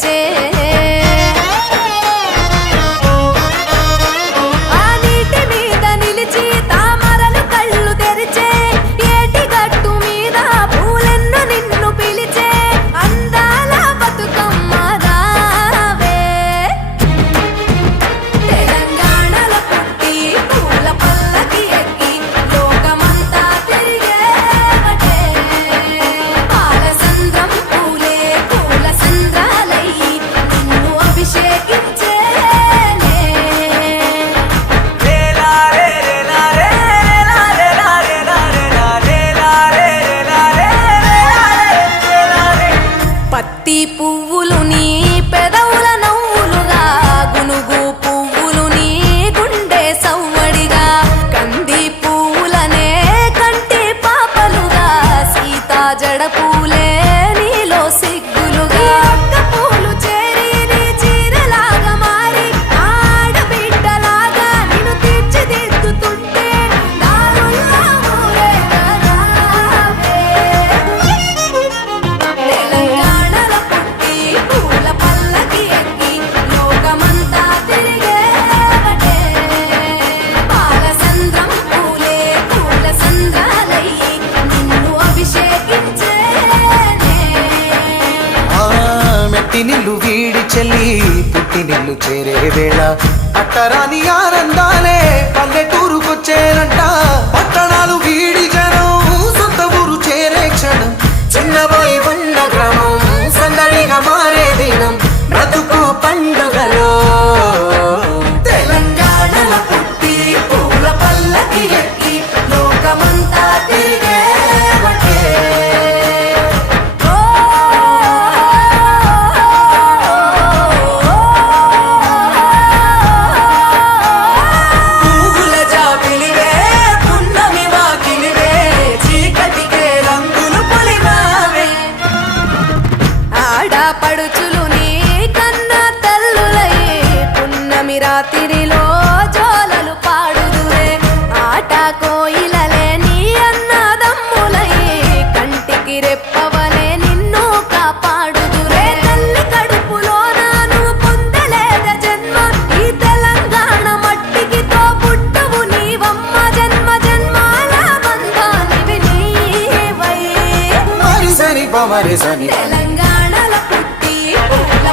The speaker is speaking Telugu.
తెచ్చే పువ్వులు నీ పెదవుల నవ్వులుగా గునుగు పువ్వులు నీ గుండె సవ్వడిగా కంది పువ్వులనే కంటి పాపలుగా సీతా జడ పూలే నీలో సిగ్గులుగా ఒక్క పూలు చేరి నీ చీరలాగా మారి ఆడబిడ్డలాగా నిన్ను తీర్చిదిద్దుతుంటే దారుల్లో ఊరేగావే నిల్లు వీడి చెల్లి పుట్టి నిల్లు చేరే వేళ అట్టరాని ఆనందాలే పల్లెటూరుకొచ్చేనంట పట్టణాలు వీడి జనం సొంత ఊరు చేరే క్షణం చిన్నబోయి బండ గ్రామం సందడిగా మారే దినం బ్రతుకు పండుగలో తెలంగాణల పుట్టి పూల పల్లకి ఎక్కి లోకమంతా తిరిగేవటే పడుచులు నీ కన్న తల్లులయ్యే పున్నమి రాత్రిలో జోలలు పాడుదురే ఆట కోయిలలే నీ అన్నదమ్ములయ్యే కంటికి రెప్పవలే నిన్ను కాపాడుదురే తల్లి కడుపులో నువ్వు పొందలేద జన్మ ఈ తెలంగాణ మట్టికి తో పుట్టవు నీవమ్మ జన్మ జన్మాల బంధానివి నీవై మరి సని పమరి సని తెలంగాణల పుట్టి పూల